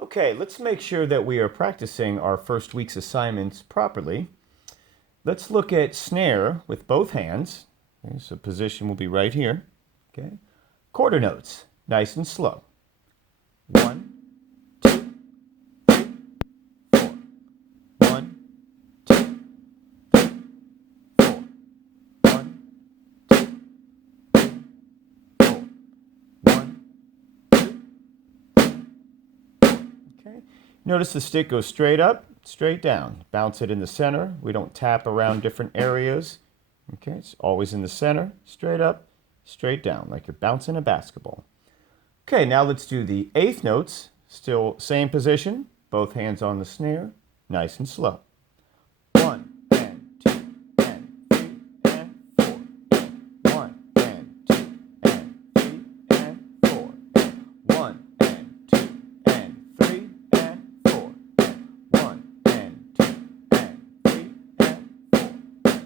Okay, let's make sure that we are practicing our first week's assignments properly. Let's look at snare with both hands. Okay, so position will be right here. Okay. Quarter notes, nice and slow. 1, 2, 3, 4. 1, 2, 3, 4. 1, 2, 3, 4. 1, 2, 3. Okay. Notice the stick goes straight up, straight down. Bounce it in the center. We don't tap around different areas. Okay, it's always in the center, straight up, straight down, like you're bouncing a basketball. Okay, now let's do the eighth notes. Still same position, both hands on the snare, nice and slow. 1 and 2 and 3 and 4. 1 and 2 and 3 and 4. 1 and 2 and 3 and 4. 1 and 2 and 3 and 4.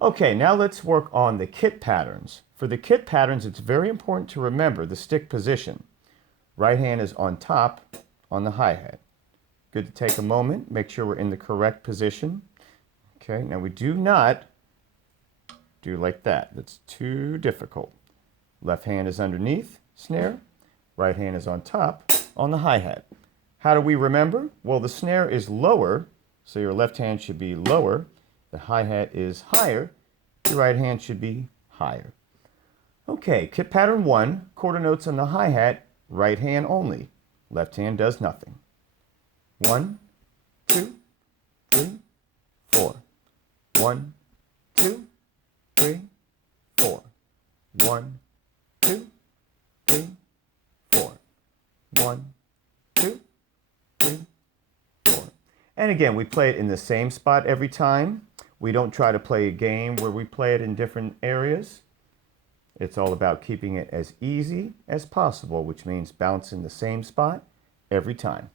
Okay, now let's work on the kit patterns. For the kit patterns, it's very important to remember the stick position. Right hand is on top on the hi-hat. Good to take a moment, make sure we're in the correct position. Okay, now we do not do like that. That's too difficult. Left hand is underneath, snare. Right hand is on top on the hi-hat. How do we remember? Well, the snare is lower, so your left hand should be lower. The hi-hat is higher. Your right hand should be higher. Okay, kit pattern 1, quarter notes on the hi-hat, right hand only. Left hand does nothing. 1, 2, 3, 4. 1, 2, 3, 4. 1, 2, 3, 4. 1, 2, 3, 4. And again, we play it in the same spot every time. We don't try to play a game where we play it in different areas. It's all about keeping it as easy as possible, which means bounce in the same spot every time.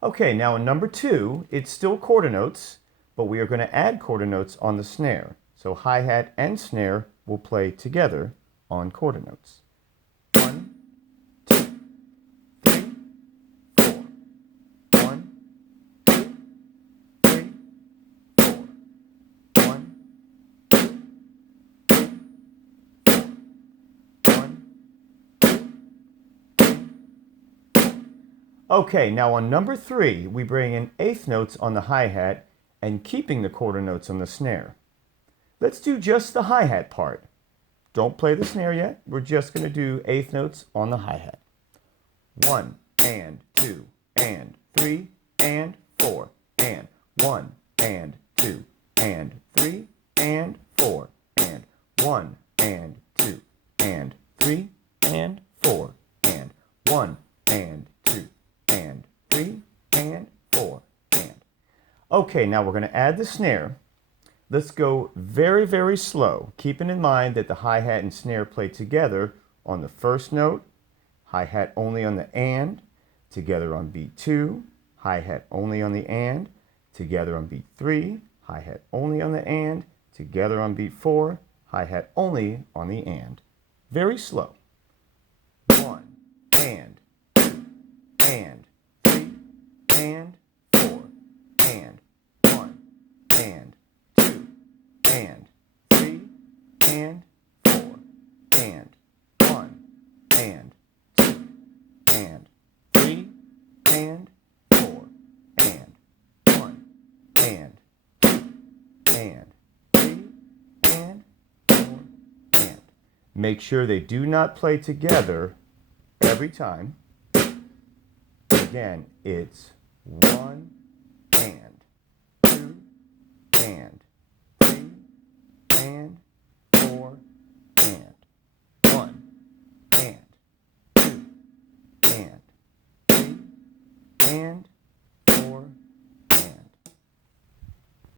Okay, now in number 2, it's still quarter notes, but we are going to add quarter notes on the snare. So hi-hat and snare will play together on quarter notes. 1, 2, 3, 4. 1, 2, 3, 4. 1, 2, 3, 4. 1, 2, 3, 4. Okay, now on number 3, we bring in eighth notes on the hi-hat and keeping the quarter notes on the snare. Let's do just the hi-hat part. Don't play the snare yet. We're just going to do eighth notes on the hi-hat. 1 and 2 and 3 and 4 and 1 and 2 and 3 and 4 and 1 and 2 and 3 and 4 and 1 and 2 and 3 and 4 and. Okay, now we're going to add the snare. Let's go very, very slow, keeping in mind that the hi-hat and snare play together on the first note, hi-hat only on the and, together on beat 2, hi-hat only on the and, together on beat 3, hi-hat only on the and, together on beat 4, hi-hat only on the and. Very slow. 1, and, 2, and, 3, and, 4, and, 1, and, 2, and, 3, and, 4, and, 1, and, 2, and, 3, and, 4, and, 1, and, 2, and, 3, and, 4, and. Make sure they do not play together every time. Again, it's 1 and 2 and 3 and 4 and 1 and 2 and 3 and